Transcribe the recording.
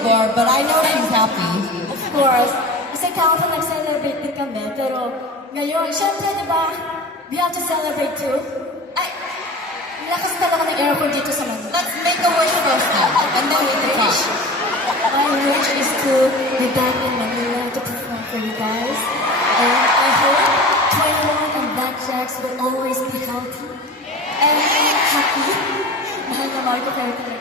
Igor, but I know she's happy. Of course. Kasi kahapon nag-celebrate din kami, pero ngayon, syempre, di ba, we have to celebrate too. Ay, lakas talaga ng aircon dito sa Manila. Let's make a wish first now, and then we can talk. My wish is to be back in Manila to perform for you guys. And I hope 21 and Blackjacks will always be healthy and happy. Mahal na mahal ko kayo talaga.